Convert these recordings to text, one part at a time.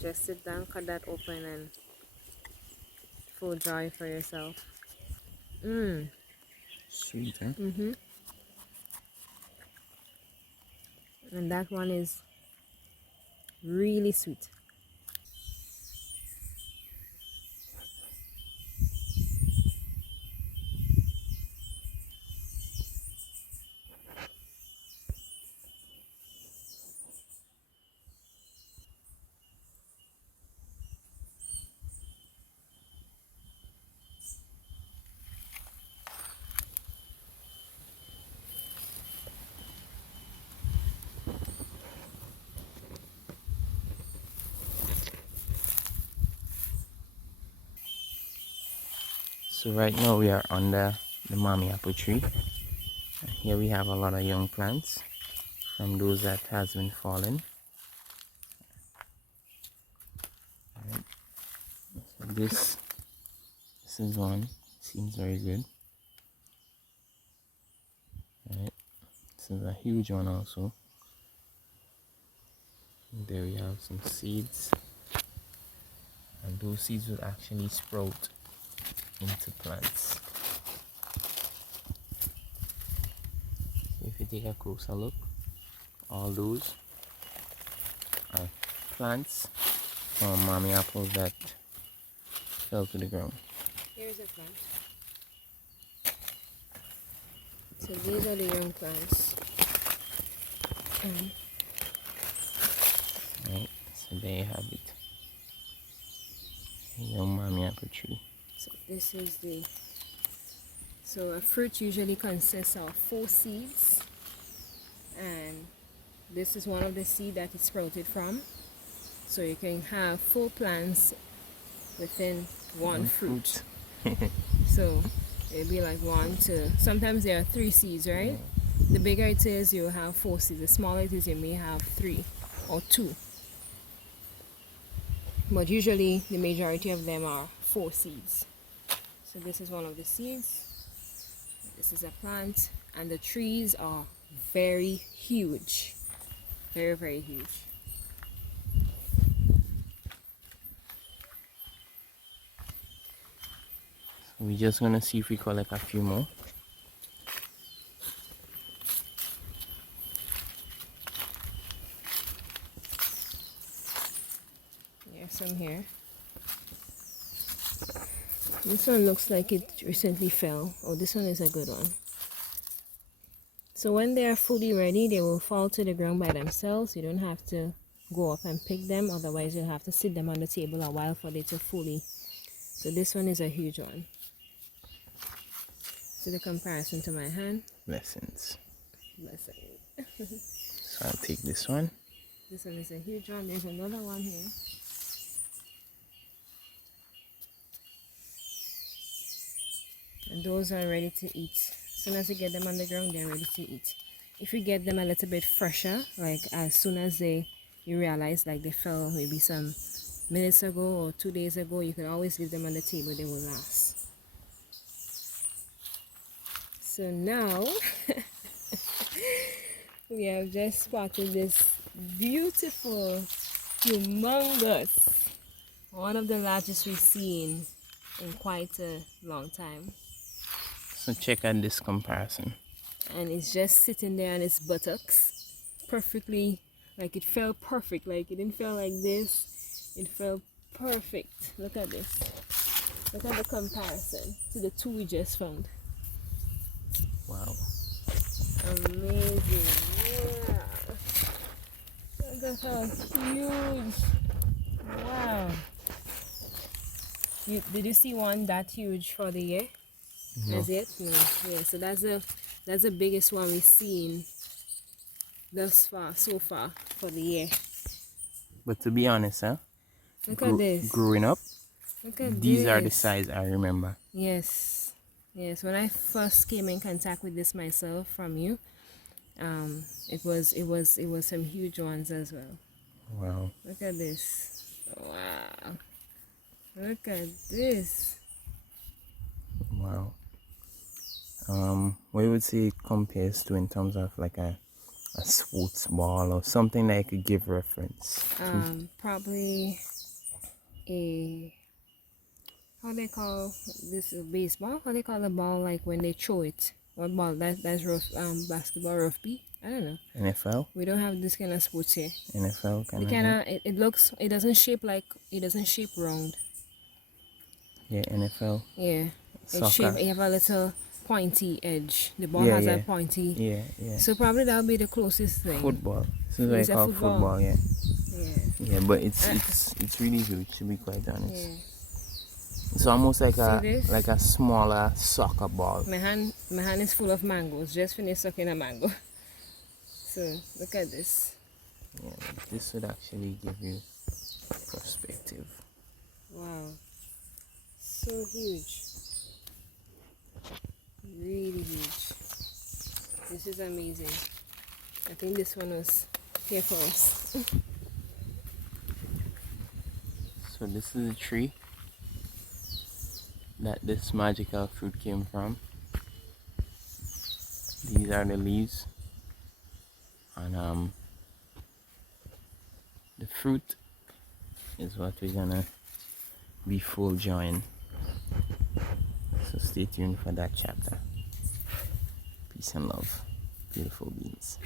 Just sit down, cut that open, and full joy for yourself. Sweet, huh? And that one is really sweet. So right now we are under the Mamey apple tree. And here we have a lot of young plants from those that has been fallen. Right. So this is one. Seems very good. Right. This is a huge one also. And there we have some seeds. And those seeds will actually sprout into plants. So if you take a closer look, all those are plants from Mamey apples that fell to the ground. Here's a plant. So these are the young plants. Right, so there you have it. A young Mamey apple tree. So this is the. So a fruit usually consists of 4 seeds, and this is one of the seed that it sprouted from. So you can have 4 plants within one fruit. So it'll be like 1, 2. Sometimes there are 3 seeds, right? The bigger it is, you'll have 4 seeds. The smaller it is, you may have 3 or 2. But usually the majority of them are 4 seeds. So this is one of the seeds. This is a plant, and the trees are very huge. Very, very huge. We're just gonna see if we collect a few more. There's some here. This one looks like it recently fell. Oh, this one is a good one. So when they are fully ready, they will fall to the ground by themselves. You don't have to go up and pick them. Otherwise, you'll have to sit them on the table a while for them to fully. So this one is a huge one. So the comparison to my hand. Blessings. Blessing. So I'll take this one. This one is a huge one. There's another one here. And those are ready to eat. As soon as you get them on the ground, they're ready to eat. If you get them a little bit fresher, like as soon as you realize like they fell maybe some minutes ago or 2 days ago, you can always leave them on the table. They will last. So now we have just spotted this beautiful, humongous, one of the largest we've seen in quite a long time. So check out this comparison. And it's just sitting there on its buttocks, perfectly, like it fell perfect, like it didn't feel like this, it felt perfect. Look at this. Look at the comparison to the 2 we just found. Wow. Amazing. Yeah. Look at how huge. Wow. Did you see one that huge for the year? No. That's it? No. Yeah, so that's the biggest one we've seen so far for the year. But to be honest, huh? Look at this. Growing up, Look at these this. are the size I remember. Yes. Yes, when I first came in contact with this myself from you, it was some huge ones as well. Wow. Look at this. Wow. Look at this. Wow. What you would say it compares to in terms of like a sports ball or something that I could give reference to? Probably a, how they call this, a baseball? How they call the ball like when they throw it? What ball? That's rough, basketball, rugby? I don't know. NFL? We don't have this kind of sports here. NFL kind The of. kind of, it looks, it doesn't shape round. Yeah, NFL. Yeah. It's Soccer. shape, you have a little pointy edge. The ball Yeah, has yeah. a pointy. Yeah, yeah. So probably that'll be the closest thing. Football. This is what I It's a call football. football, yeah. Yeah. Yeah, but it's really huge, to be quite honest. Yeah. It's almost like See this? a smaller soccer ball. My hand is full of mangoes. Just finished sucking a mango. So look at this. Yeah, this would actually give you perspective. Wow. So huge. Really huge. This is amazing. I think this one was here for us. So this is the tree that this magical fruit came from. These are the leaves, and the fruit is what we're gonna be fulljoying. So stay tuned for that chapter. Peace and love, beautiful beans.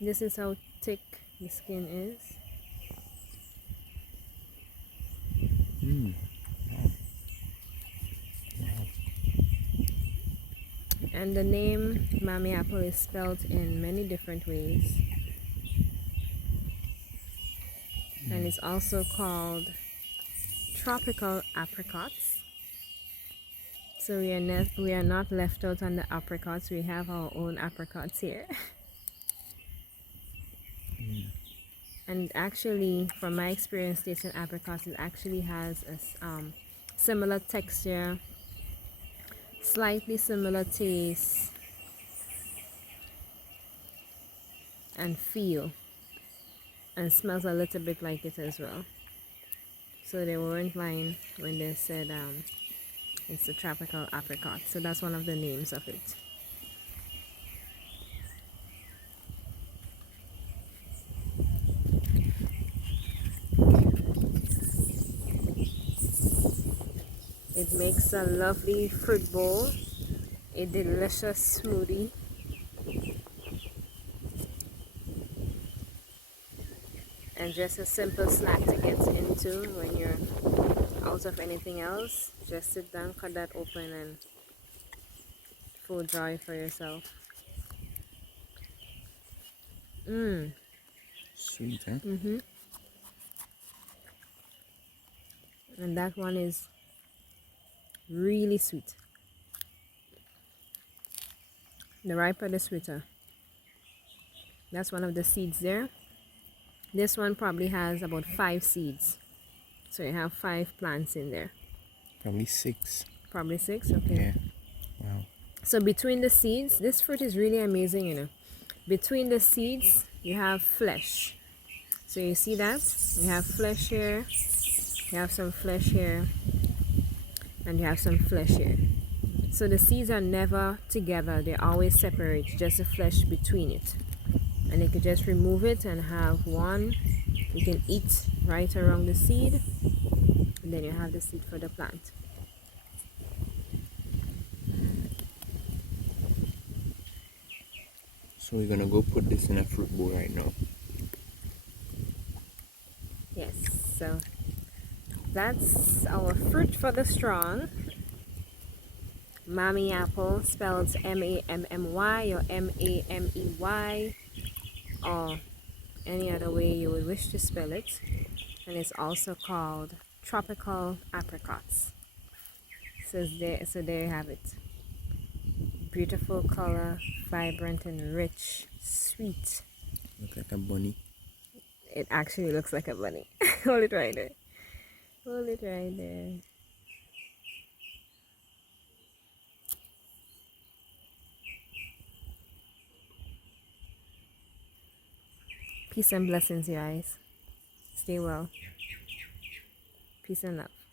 This is how thick the skin is. And the name Mamey apple is spelled in many different ways. And it's also called Tropical Apricots. So we are not left out on the apricots. We have our own apricots here. And actually, from my experience tasting apricots, it actually has a similar texture, slightly similar taste and feel, and smells a little bit like it as well. So they weren't lying when they said it's a tropical apricot. So that's one of the names of it. It makes a lovely fruit bowl, a delicious smoothie. And just a simple snack to get into when you're out of anything else. Just sit down, cut that open, and full joy for yourself. Sweet, huh? And that one is really sweet. The riper, the sweeter. That's one of the seeds there. This one probably has about 5 seeds. So you have 5 plants in there. Probably 6. Probably 6, okay. Yeah. Wow. So between the seeds, this fruit is really amazing, you know. Between the seeds, you have flesh. So you see that? You have flesh here, you have some flesh here, and you have some flesh here. So the seeds are never together, they're always separate, just the flesh between it. And you can just remove it and have one. You can eat right around the seed, and then you have the seed for the plant. So we're gonna go put this in a fruit bowl right now. Yes, so that's our fruit for the strong. Mamey apple, spelled M-A-M-M-Y or M-A-M-E-Y, or any other way you would wish to spell it. And it's also called Tropical Apricots. So there you have it. beautiful color, vibrant and rich, sweet. Look like a bunny. It actually looks like a bunny. Hold it right there. Hold it right there. Peace and blessings, you guys. Stay well. Peace and love.